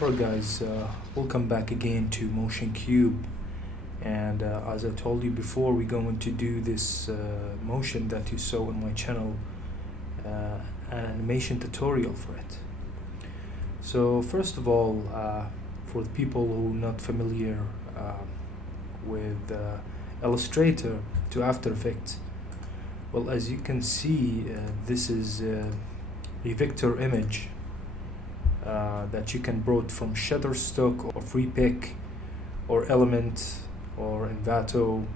Alright guys, welcome back again to Motion Cube, and as I told you before, we're going to do this motion that you saw on my channel, an animation tutorial for it. So first of all, for the people who are not familiar with Illustrator to After Effects, well, as you can see, this is a vector image that you can brought from Shutterstock or FreePic or Element or Envato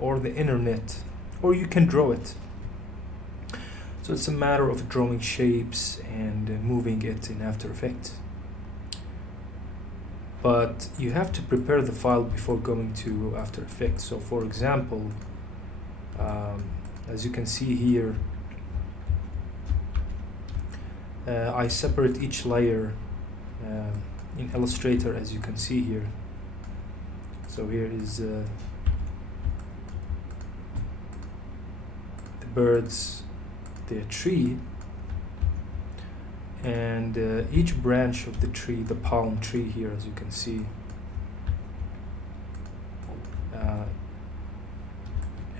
or the internet, or you can draw it. So it's a matter of drawing shapes and moving it in After Effects. But you have to prepare the file before going to After Effects. So for example, as you can see here, I separate each layer in Illustrator, as you can see here. So here is the birds, the tree, and each branch of the tree, the palm tree here, as you can see,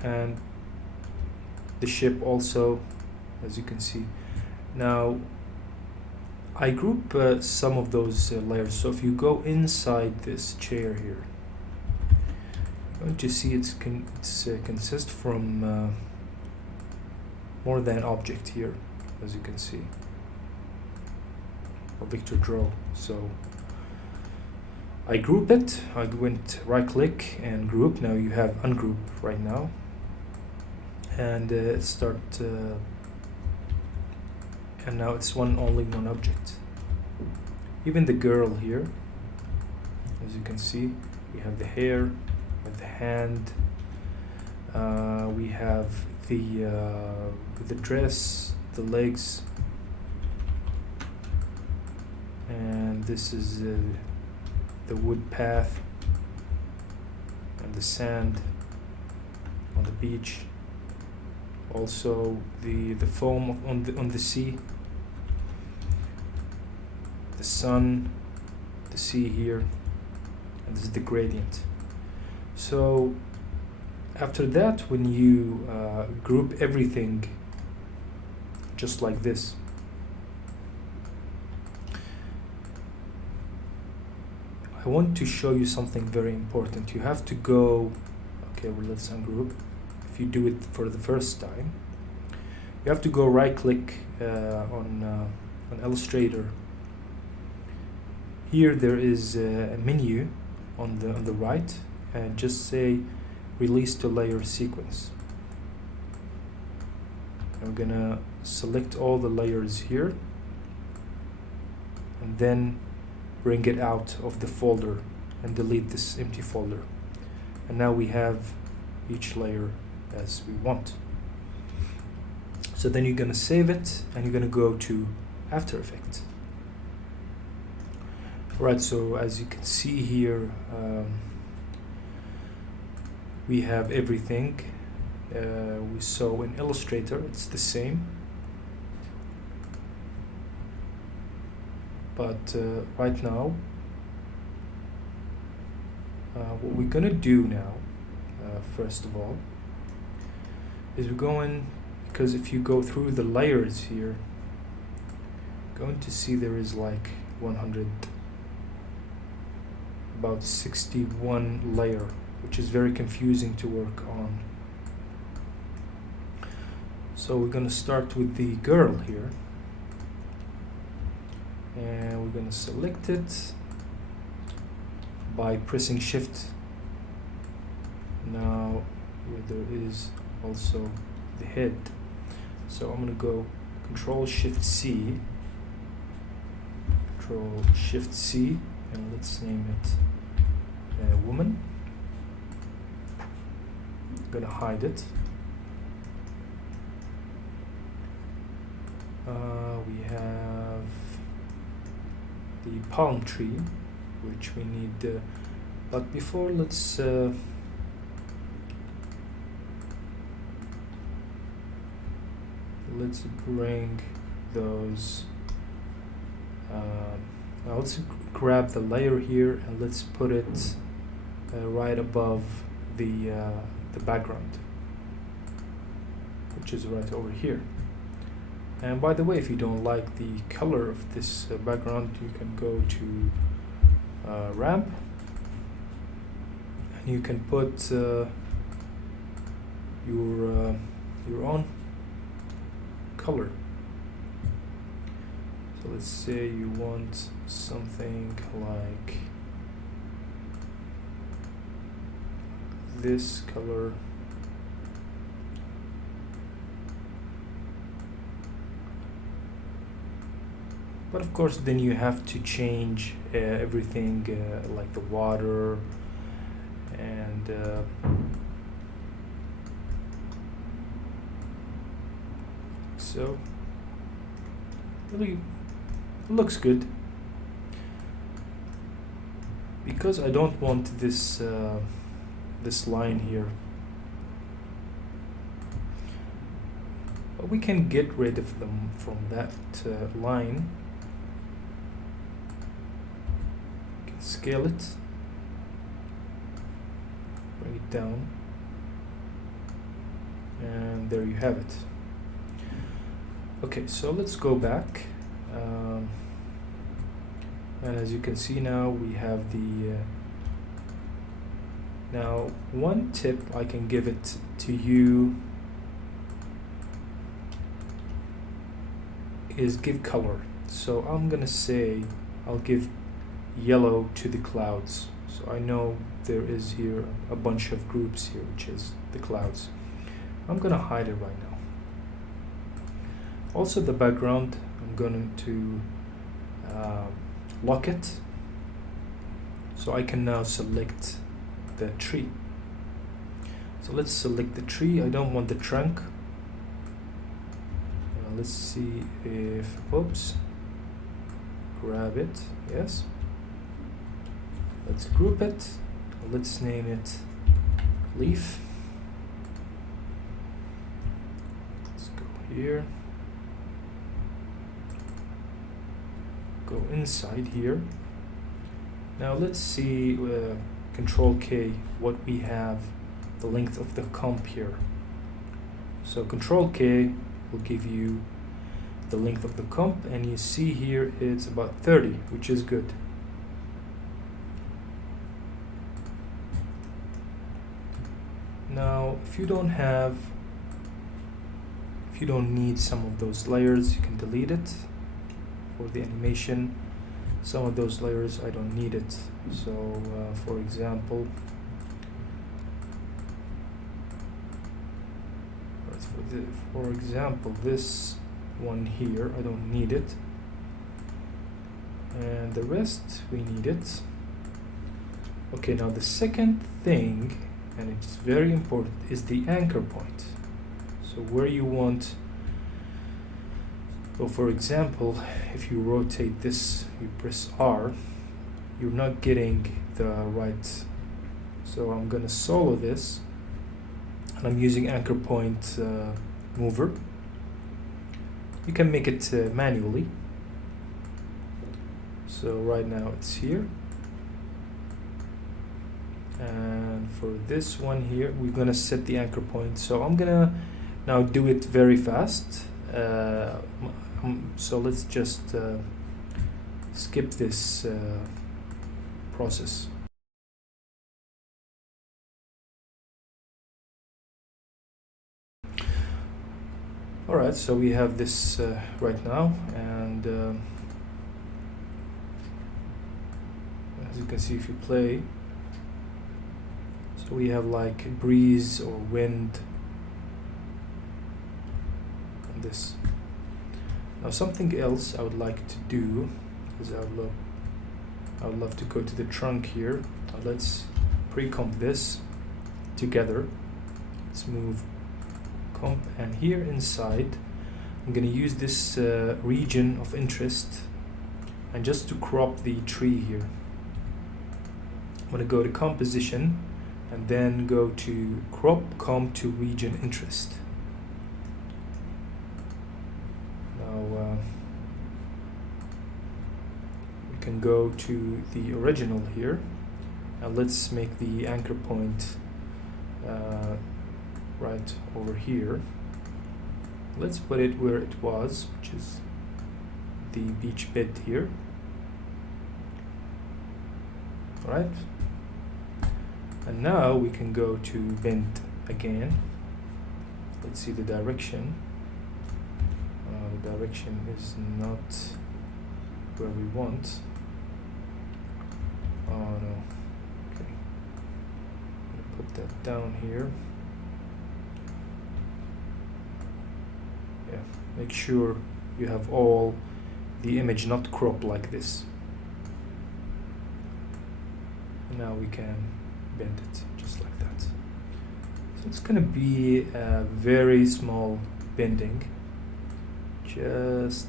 and the ship also, as you can see. Now I group some of those layers. So if you go inside this chair here, you're going to see it's consists from more than object here, as you can see, or vector draw. So I group it. I went right click and group. Now you have ungroup right now, and and now it's only one object. Even the girl here, as you can see, we have the hair, we have the hand, we have the dress, the legs, and this is the wood path and the sand on the beach. Also the foam on the sea, the sun, the sea here, and this is the gradient. So after that, when you group everything just like this, I want to show you something very important. You have to go, okay, well, let's ungroup. If you do it for the first time, you have to go right click on Illustrator. Here there is a menu on the right, and just say release to layer sequence. I'm gonna select all the layers here and then bring it out of the folder and delete this empty folder, and now we have each layer as we want. So then you're gonna save it and you're gonna go to After Effects. Right, so as you can see here, we have everything we saw in Illustrator. It's the same, but right now what we're gonna do now, first of all, is we're going, because if you go through the layers here, you're going to see there is like about 61 layer, which is very confusing to work on. So we're going to start with the girl here, and we're going to select it by pressing shift. Now here there is also the head, so I'm going to go Control Shift C, and let's name it woman. I'm gonna hide it. We have the palm tree, which we need, but before let's bring those Now let's grab the layer here and let's put it right above the background, which is right over here. And by the way, if you don't like the color of this background, you can go to ramp, and you can put your own color. So let's say you want something like this color. But of course then you have to change everything, like the water and so really looks good. Because I don't want this this line here, but we can get rid of them from that line. You can scale it, bring it down, and there you have it. Okay, so let's go back, and as you can see now we have the now one tip I can give it to you is give color. So I'm gonna say I'll give yellow to the clouds, so I know there is here a bunch of groups here, which is the clouds. I'm gonna hide it right now. Also the background, I'm going to lock it, so I can now select the tree. So let's select the tree. I don't want the trunk. Let's see if, oops, grab it, yes. Let's group it. Let's name it leaf. Let's go here. Go inside here. Now let's see, Control K, what we have, the length of the comp here. So Control K will give you the length of the comp, and you see here it's about 30, which is good. Now if you don't need some of those layers, you can delete it. For the animation, some of those layers I don't need it. So for example, this one here, I don't need it, and the rest we need it. Okay, now the second thing, and it's very important, is the anchor point. So where you want. So for example, if you rotate this, you press R, you're not getting the right. So I'm gonna solo this, and I'm using anchor point mover. You can make it manually. So right now it's here. And for this one here, we're gonna set the anchor point. So I'm gonna now do it very fast. So let's just skip this process. Alright, so we have this right now, and as you can see, if you play, so we have like a breeze or wind on this. Now something else I would like to do is I would love to go to the trunk here. Now let's pre-comp this together. Let's move comp, and here inside I'm going to use this region of interest, and just to crop the tree here, I'm going to go to composition and then go to crop comp to region interest. can go to the original here, and let's make the anchor point right over here. Let's put it where it was, which is the beach bed here. Right, and now we can go to bend again. Let's see the direction. The direction is not where we want. Oh no. Okay, I'm gonna put that down here. Yeah, make sure you have all the image not cropped like this. And now we can bend it just like that. So it's gonna be a very small bending, just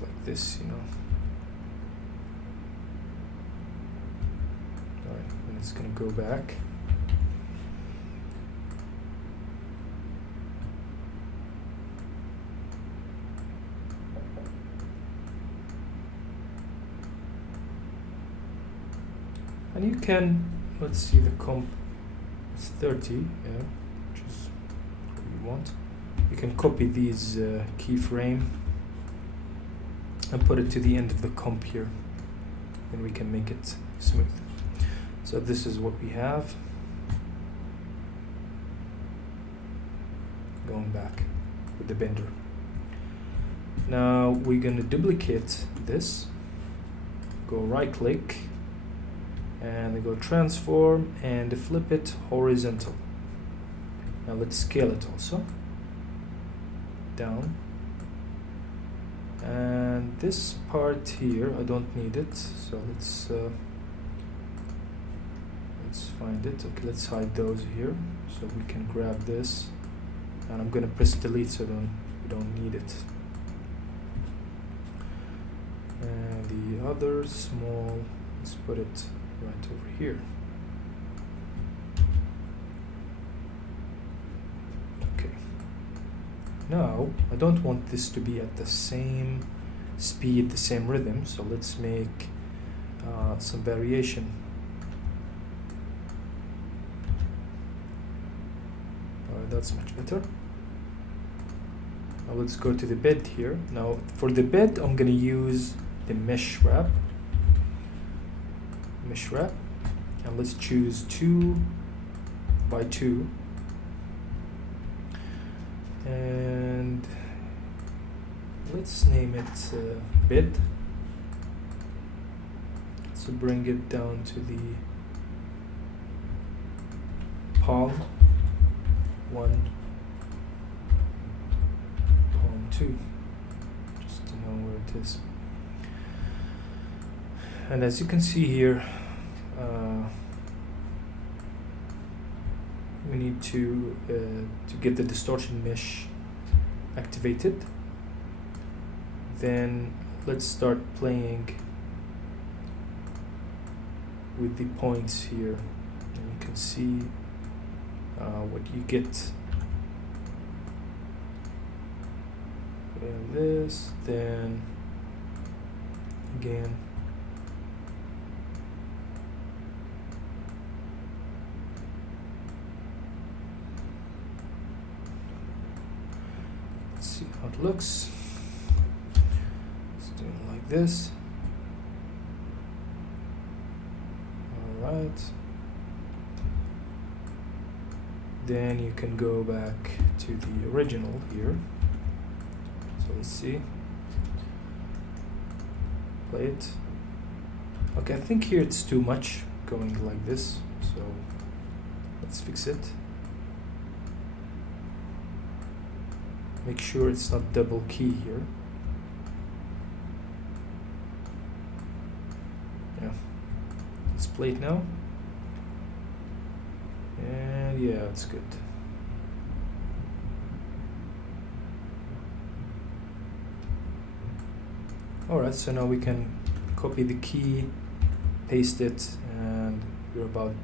like this, you know. All right, and it's gonna go back. And you can, let's see the comp, it's 30, yeah, which is what you want. You can copy these keyframe and put it to the end of the comp here, and we can make it smooth. So this is what we have. Going back with the bender. Now we're going to duplicate this, go right click, and go transform and flip it horizontal. Now let's scale it also down, and this part here I don't need it, so let's find it. Okay, let's hide those here so we can grab this, and I'm gonna press delete so we don't need it. And the other small, let's put it right over here. Okay. Now I don't want this to be at the same speed, the same rhythm, so let's make some variation. That's much better. Now let's go to the bed here. Now for the bed I'm gonna use the mesh wrap, and let's choose 2 by 2, and let's name it bed. So bring it down to the palm 1, palm 2, just to know where it is. And as you can see here, we need to get the distortion mesh activated. Then let's start playing with the points here, and you can see what you get. We have this, then again. Let's see how it looks. Let's do it like this. All right. Then you can go back to the original here. So let's see. Play it. Okay, I think here it's too much going like this, so let's fix it. Make sure it's not double key here. Yeah. Let's play it now. And yeah, it's good. Alright, so now we can copy the key, paste it, and we're about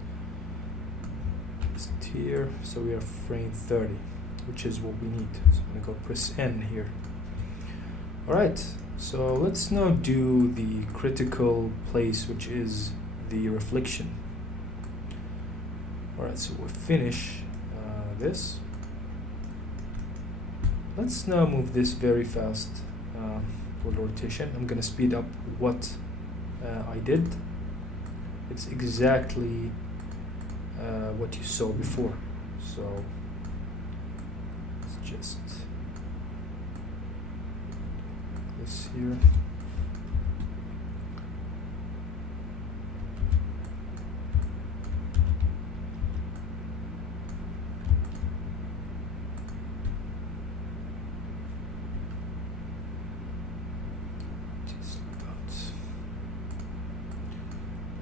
just here. So we are frame 30, which is what we need. So I'm gonna go press N here. Alright, so let's now do the critical place, which is the reflection. Alright, so we'll finish this. Let's now move this very fast for the rotation. I'm gonna speed up what I did. It's exactly what you saw before. So let's just this here.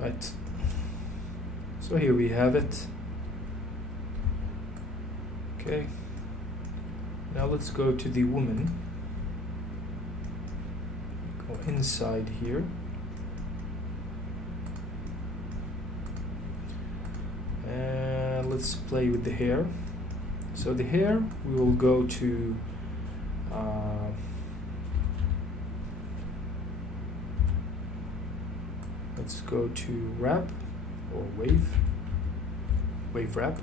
Right, so here we have it. Okay, now let's go to the woman. Go inside here. And let's play with the hair. So the hair, we will go to let's go to wrap or wave wrap.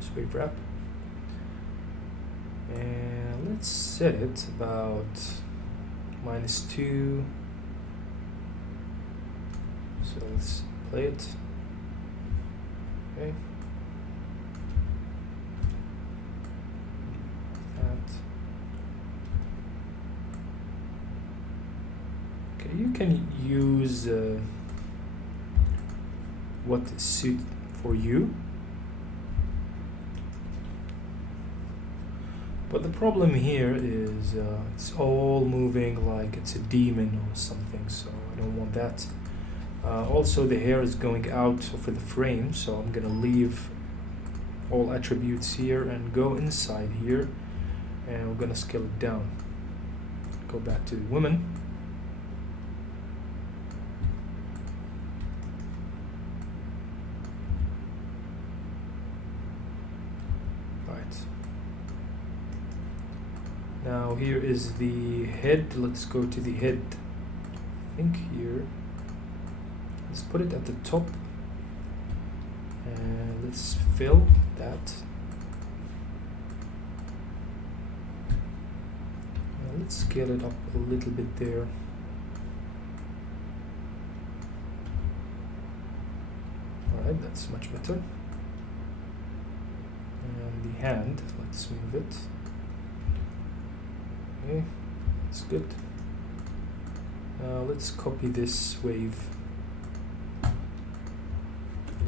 Just wave wrap, and let's set it about -2. So let's play it. Okay. You can use what suits for you, but the problem here is it's all moving like it's a demon or something, so I don't want that. Also, the hair is going out of the frame, so I'm gonna leave all attributes here and go inside here, and we're gonna scale it down. Go back to women. Now here is the head. Let's go to the head. I think here. Let's put it at the top. And let's fill that. Now let's scale it up a little bit there. Alright, that's much better. And the hand, let's move it. Okay, that's good. Now let's copy this wave.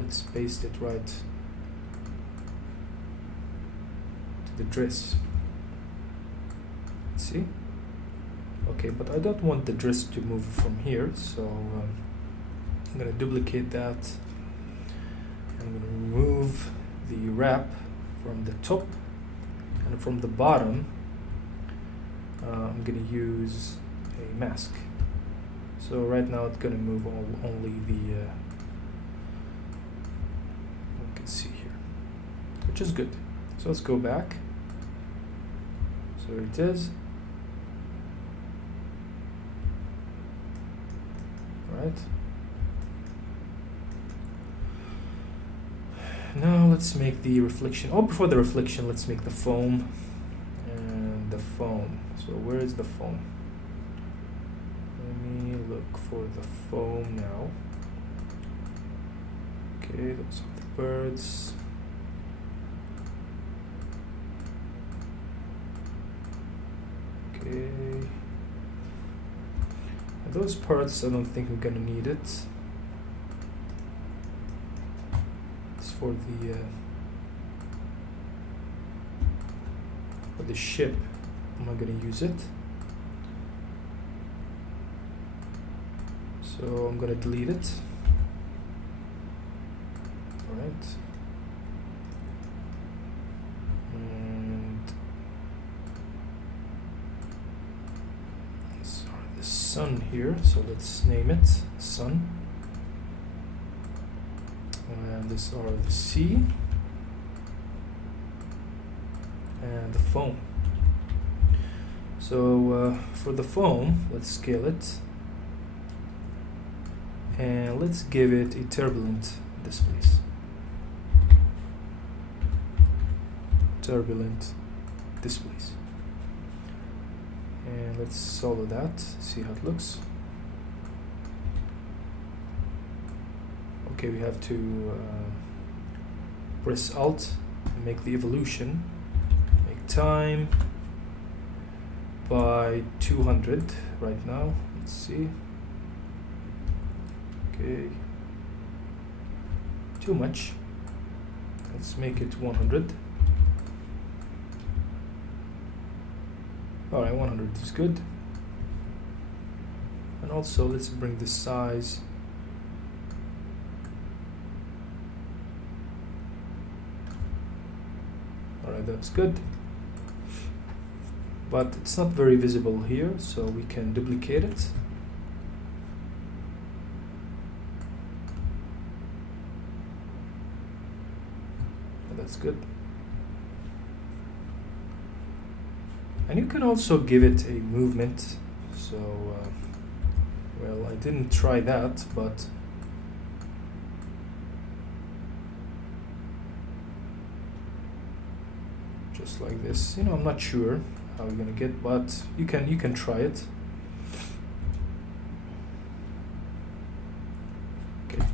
Let's paste it right to the dress. See? Okay, but I don't want the dress to move from here, so I'm gonna duplicate that. I'm gonna remove the wrap from the top, and from the bottom I'm gonna use a mask. So right now it's gonna move only the you can see here, which is good. So let's go back. So here it is. Right. Now let's make the reflection. Oh, before the reflection, let's make the foam. And the foam. So where is the foam? Let me look for the foam now. Okay, those are the birds. Okay. And those parts, I don't think we're gonna need it. It's for the ship. I'm not gonna use it. So I'm gonna delete it. Alright. And sorry, the sun here, so let's name it sun. And this are the sea and the foam. So for the foam, let's scale it, and let's give it a turbulent displace. Turbulent displace. And let's solo that, see how it looks. Okay, we have to press Alt and make the evolution. Make time by 200 right now. Let's see. Okay. Too much. Let's make it 100. Alright, 100 is good. And also let's bring the size. Alright, that's good. But it's not very visible here, so we can duplicate it. That's good. And you can also give it a movement. So, well, I didn't try that, but just like this. You know, I'm not sure how you're gonna get, but you can try it. Okay.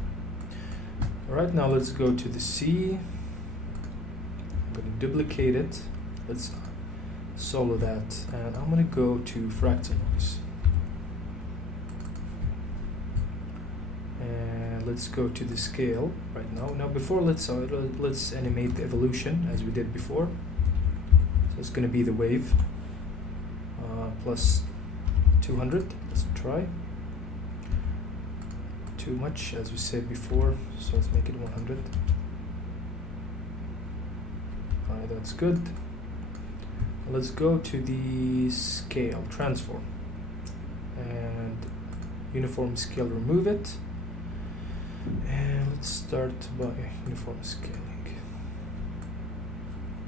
All right, now let's go to the C. I'm gonna duplicate it. Let's solo that, and I'm gonna go to fractal noise. And let's go to the scale right now. Now before, let's animate the evolution as we did before. So it's gonna be the wave plus 200. Let's try. Too much, as we said before, so let's make it 100. Alright, that's good. Let's go to the scale, transform, and uniform scale, remove it, and let's start by uniform scaling.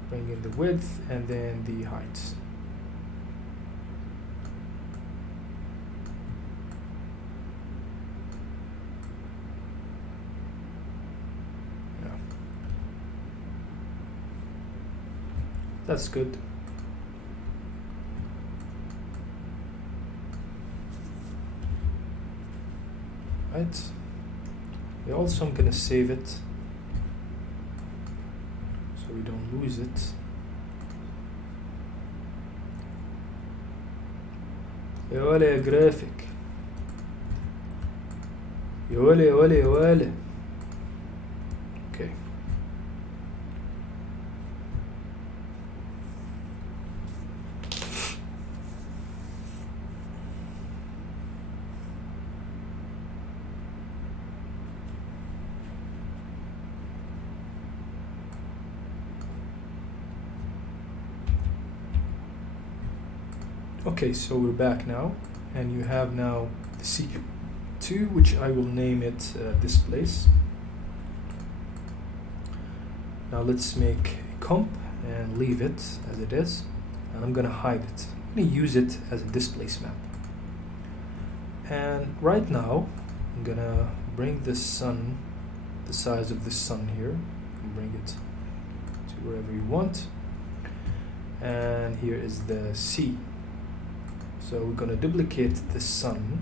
Bring in the width and then the height. Yeah. That's good. Right. Yeah, also I'm gonna save it so we don't lose it. يا ولا يا جرافيك، يا ولا يا ولا يا ولا. Okay. Okay, so we're back now, and you have now the C2, which I will name it displace. Now let's make a comp and leave it as it is, and I'm gonna hide it. I'm gonna use it as a displace map. And right now, I'm gonna bring the sun, the size of the sun here, and bring it to wherever you want. And here is the C. So we're going to duplicate the sun,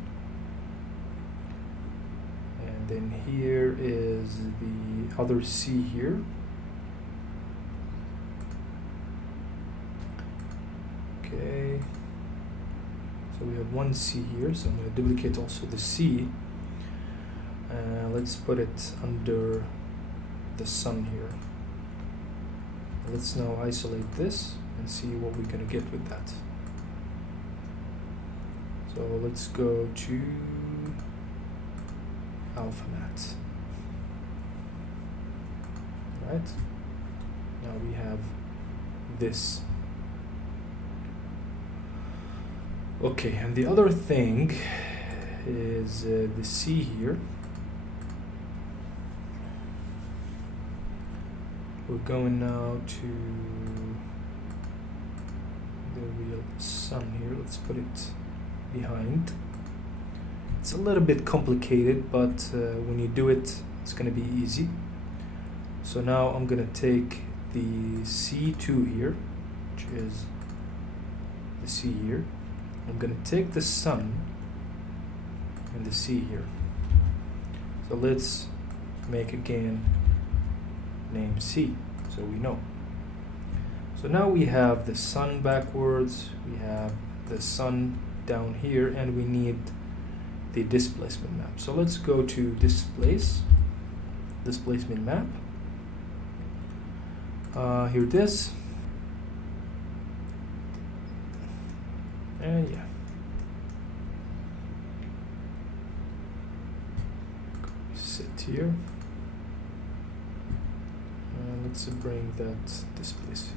and then here is the other C here. Okay, so we have one C here, so I'm going to duplicate also the C. Let's put it under the sun here. Let's now isolate this and see what we're going to get with that. So let's go to alpha matte. Right? Now we have this. Okay, and the other thing is the C here. We're going now to the real sun here. Let's put it behind. It's a little bit complicated, but when you do it, it's going to be easy. So now I'm going to take the C2 here, which is the C here. I'm going to take the sun and the C here. So let's make again name C, so we know. So now we have the sun backwards, we have the sun down here, and we need the displacement map. So let's go to displacement map. Here it is. And yeah. Sit here. And let's bring that displace here.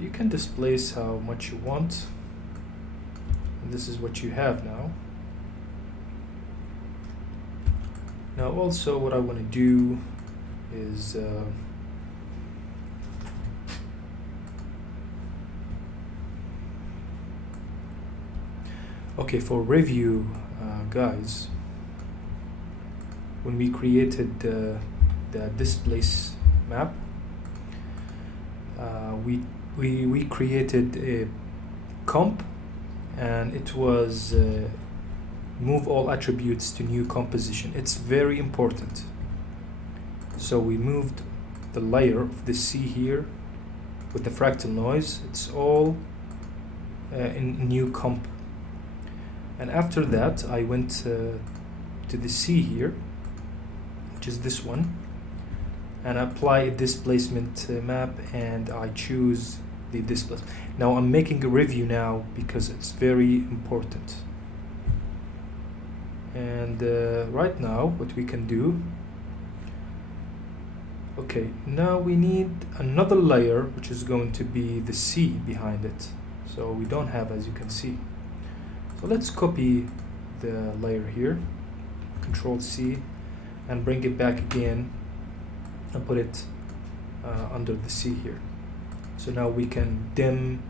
You can displace how much you want. And this is what you have now. Now also what I want to do is okay, for review guys, when we created the displace map, we created a comp, and it was move all attributes to new composition. It's very important. So we moved the layer of the C here with the fractal noise. It's all in new comp. And after that I went to the C here, which is this one, and apply a displacement map, and I choose the displacement. Now I'm making a review now because it's very important. And right now what we can do, okay, now we need another layer which is going to be the C behind it. So we don't have, as you can see. So let's copy the layer here, Control C, and bring it back again and put it under the C here. So now we can dim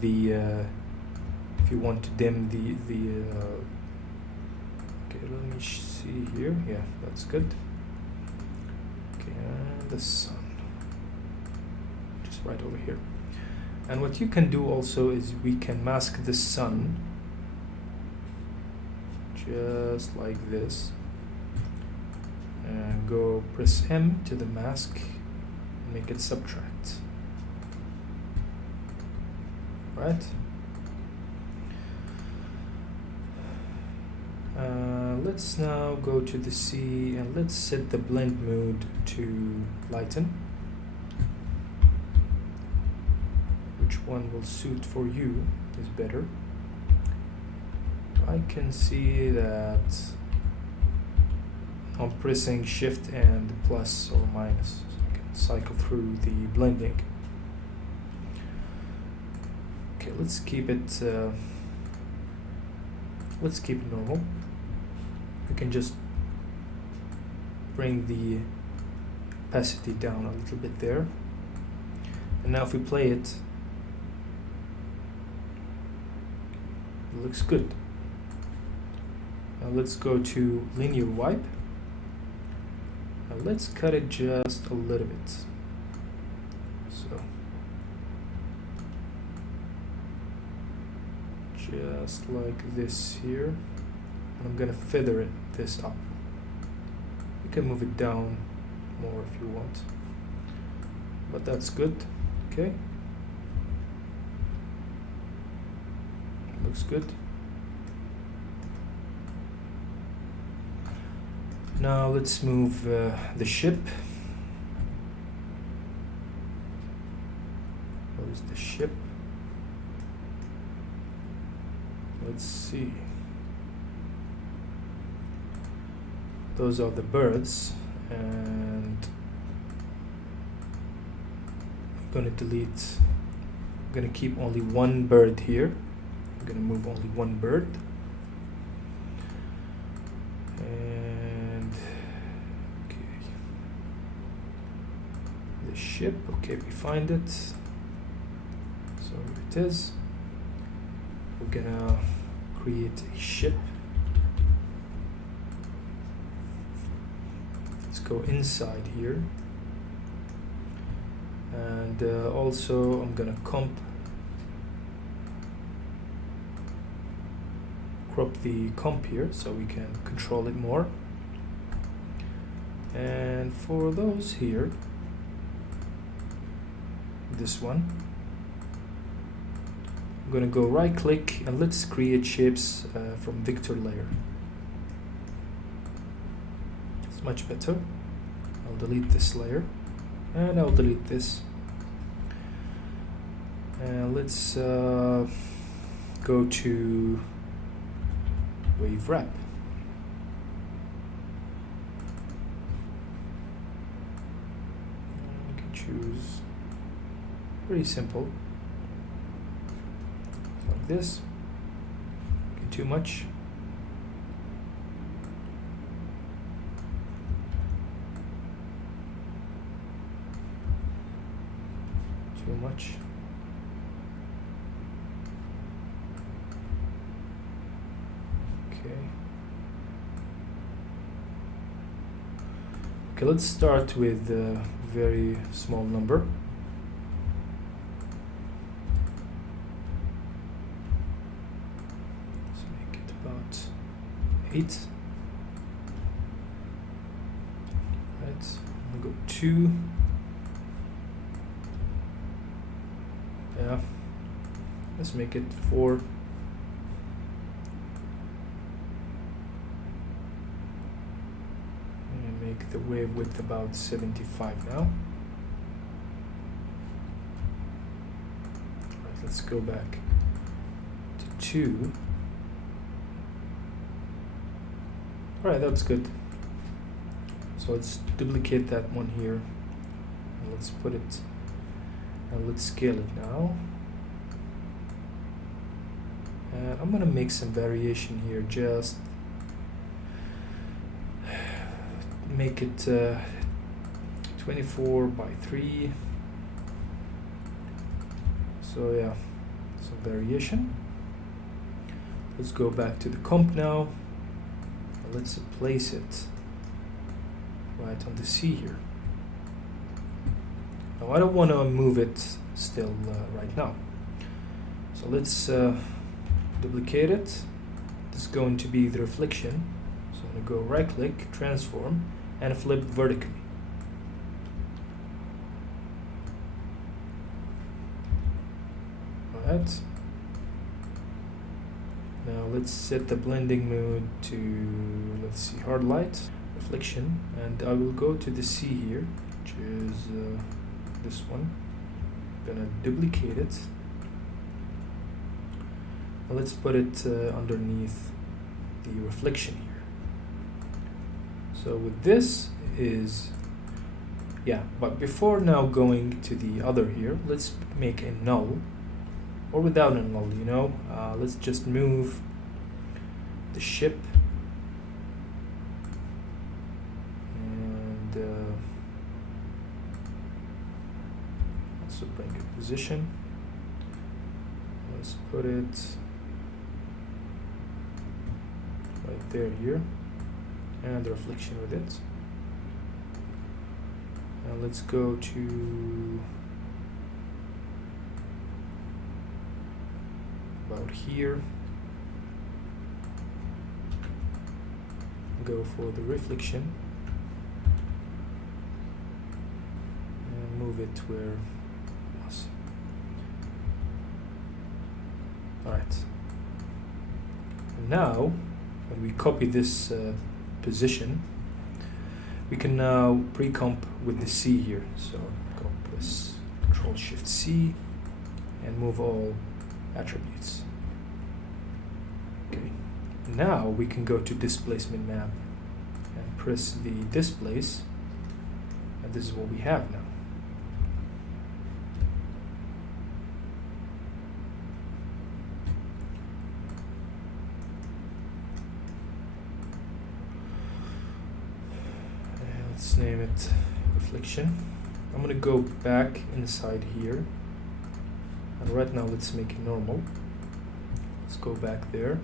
the if you want to dim the okay, let me see here. Yeah, that's good. Okay, and the sun just right over here. And what you can do also is we can mask the sun just like this, and go press M to the mask and make it subtract. Right? Let's now go to the C and let's set the blend mode to lighten. Which one will suit for you is better. I can see that I'm pressing shift and plus or minus, so I can cycle through the blending. Okay, let's keep it normal. We can just bring the opacity down a little bit there. And now if we play it, it looks good. Now let's go to linear wipe. Now let's cut it just a little bit. So just like this here. I'm gonna feather this up. You can move it down more if you want, but that's good. Okay, looks good. Now let's move the ship. Where's the ship? Let's see. Those are the birds, and I'm gonna delete. I'm gonna keep only one bird here. I'm gonna move only one bird. And okay, the ship, okay, we find it. So here it is. We're gonna create a ship. Let's go inside here. And also I'm gonna crop the comp here so we can control it more. And for those here, this one, I'm gonna go right click and let's create shapes from vector layer. It's much better. I'll delete this layer and I'll delete this. And let's go to wave wrap. You can choose pretty simple, like this. Get too much. Too much. Okay, let's start with a very small number. Let's make it about 8. Right, I'll go 2. Yeah, let's make it 4. Make the wave width about 75 now. Right, let's go back to 2. Alright, that's good. So let's duplicate that one here. And let's put it, and let's scale it now. And I'm gonna make some variation here, just make it 24 by 3. So yeah, some variation. Let's go back to the comp now. Let's place it right on the C here. Now I don't want to move it still right now. So let's duplicate it. This is going to be the reflection. So I'm going to go right click, transform, and flip vertically. Alright. Now let's set the blending mode to, let's see, hard light, reflection, and I will go to the C here, which is this one. I'm gonna duplicate it. Now let's put it underneath the reflection here. So with this is, yeah, but before now going to the other here, let's make a null, or without a null, you know. Let's just move the ship and also bring it position. Let's put it right there here, and the reflection with it. Now let's go to about here. Go for the reflection and move it where it was. Alright. Now, when we copy this position, we can now pre-comp with the C here. So go press Ctrl-Shift-C and move all attributes. Okay. Now we can go to displacement map and press the displace, and this is what we have now. let's name it reflection. I'm gonna go back inside here, and right now let's make it normal. Let's go back there,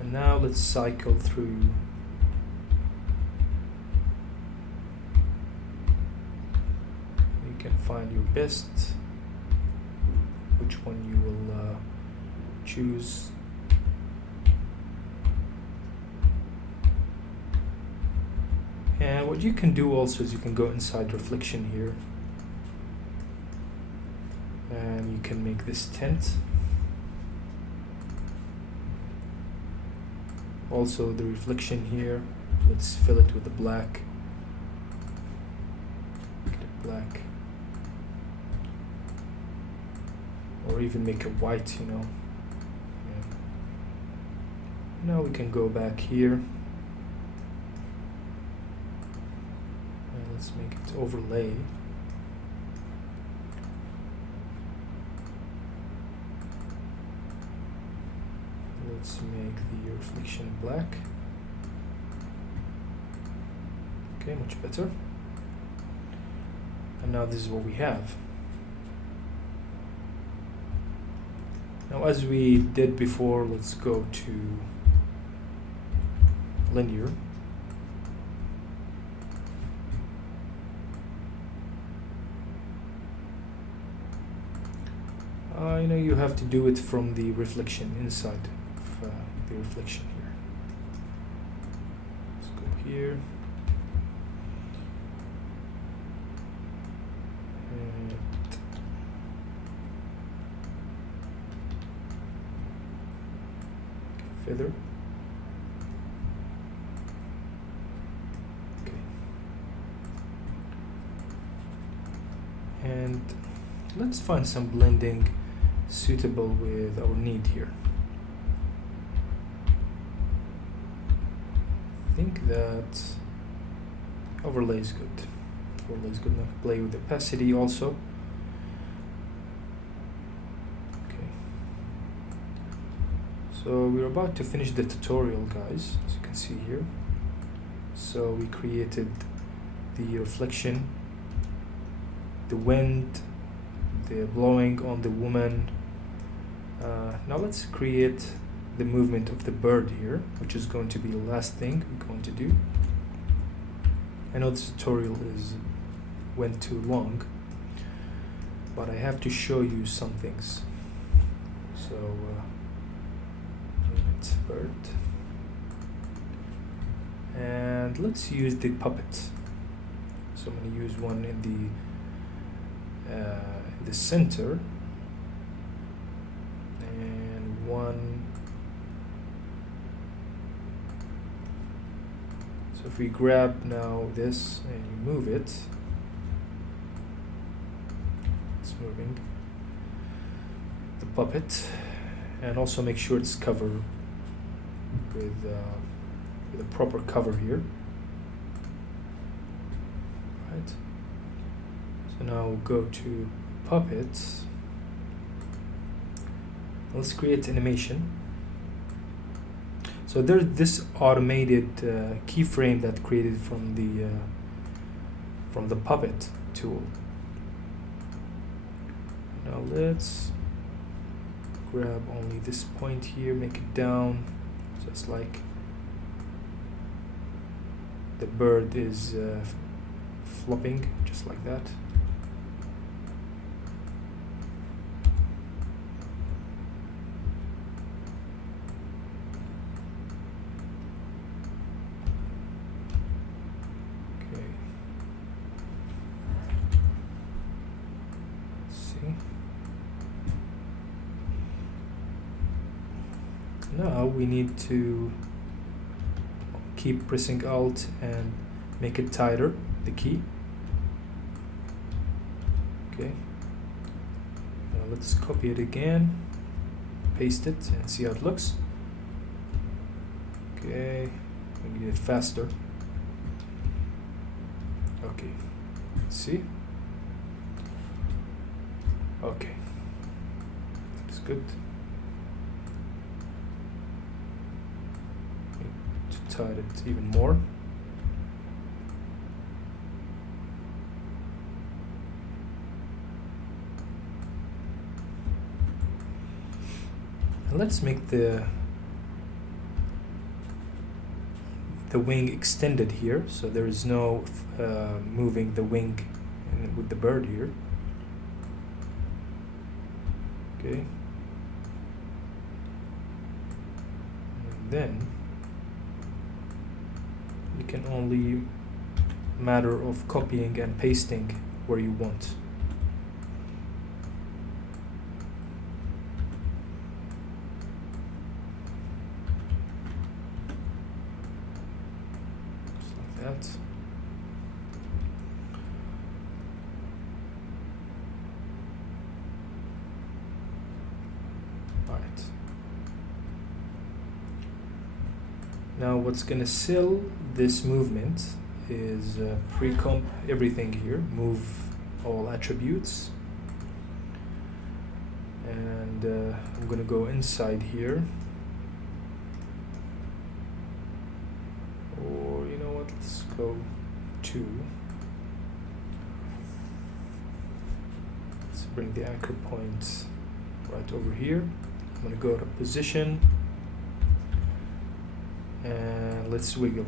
and now let's cycle through. You can find your best, which one you will choose. And what you can do also is you can go inside reflection here, and you can make this tint. Also the reflection here, let's fill it with the black. Make it black. Or even make it white, you know. Yeah. Now we can go back here. Let's make it overlay. Let's make the reflection black. Okay, much better. And now this is what we have. Now, as we did before, let's go to linear. You know, you have to do it from the reflection inside of the reflection here. Let's go here. And feather. Okay. And let's find some blending suitable with our need here. I think that overlay is good. Overlay is good. Now play with opacity also. Okay. So we're about to finish the tutorial, guys, as you can see here. So we created the reflection, the wind, the blowing on the woman. Now let's create the movement of the bird here, which is going to be the last thing we're going to do. I know this tutorial went too long, but I have to show you some things. So limit bird, and let's use the puppet. So I'm going to use one in the center, and one. So if we grab now this and you move it, it's moving the puppet, and also make sure it's covered with a proper cover here. Right. So now we'll go to puppets. Let's create animation. So there's this automated keyframe that created from the puppet tool. Now let's grab only this point here, make it down, just like the bird is flopping, just like that. Now we need to keep pressing Alt and make it tighter, the key. Okay. Now let's copy it again, paste it, and see how it looks. Okay, we need it faster. Okay, let's see. Okay, that's good. Tight it even more. let's make the wing extended here, so there is no moving the wing with the bird here. Okay. And then you can only matter of copying and pasting where you want. That. All right. Now what's gonna sell this movement is pre-comp everything here, move all attributes, and I'm gonna go inside here. Let's go to, let's bring the anchor point right over here. I'm going to go to position and let's wiggle.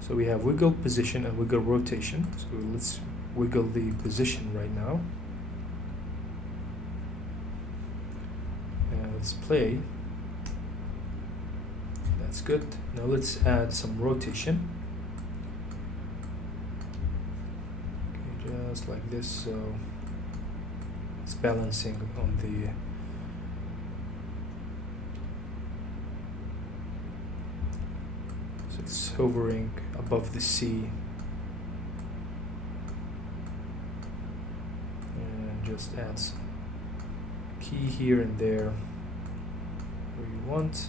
So we have wiggle, position, and wiggle rotation. So let's wiggle the position right now. And let's play. That's good. Now let's add some rotation. Okay, just like this, so it's balancing on the so it's hovering above the sea, and just add some key here and there where you want.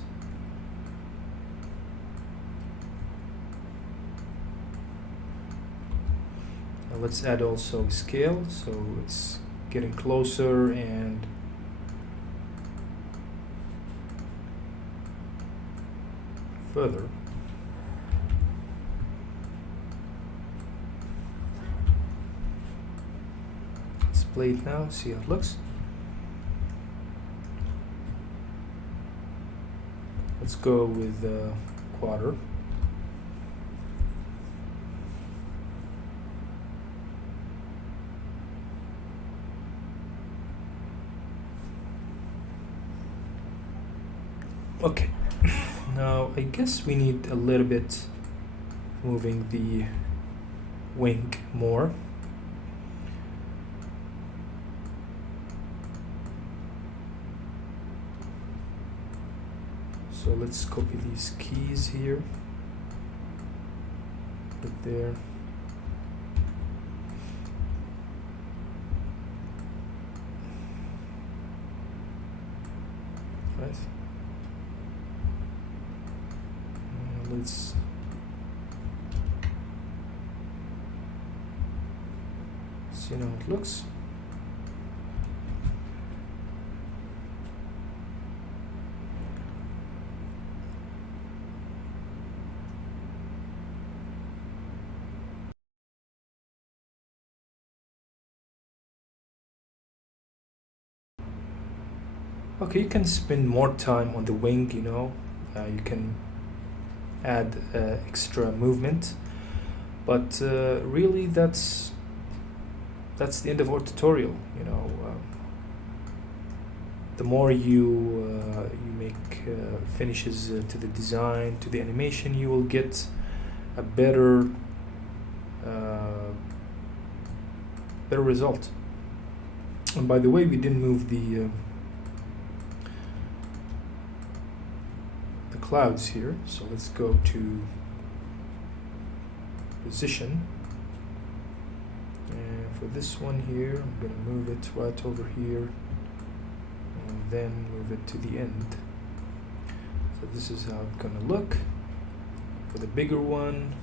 Let's add also scale, so it's getting closer and further. Let's play it now, see how it looks. Let's go with quarter. Okay, now I guess we need a little bit moving the wing more. So let's copy these keys here, put there. Right. Let's see how it looks. Okay, you can spend more time on the wing, you know, you can add extra movement, but really that's the end of our tutorial. You know, the more you make finishes to the design, to the animation, you will get a better result. And by the way, we didn't move the clouds here, so let's go to position, and for this one here I'm going to move it right over here and then move it to the end. So this is how it's going to look. For the bigger one,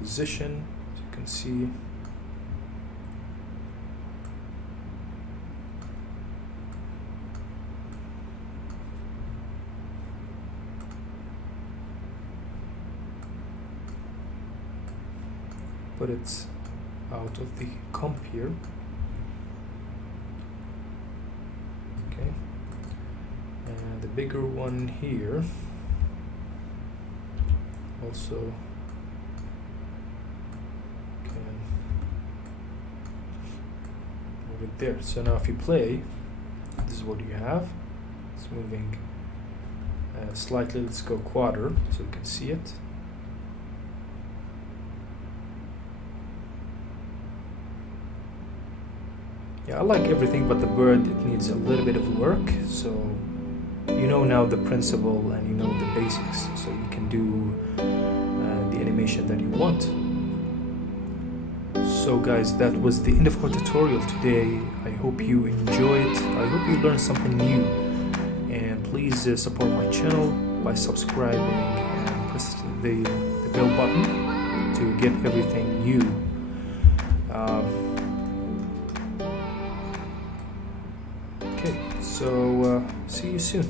position, as you can see, put it out of the comp here. Okay, and the bigger one here also can move it there. So now if you play, this is what you have. It's moving slightly. Let's go quarter so you can see it. Yeah, I like everything, but the bird, it needs a little bit of work. So you know now the principle and you know the basics, so you can do the animation that you want. So guys, that was the end of our tutorial today. I hope you enjoyed. I hope you learned something new. And please support my channel by subscribing and press the bell button to get everything new. Okay, so see you soon.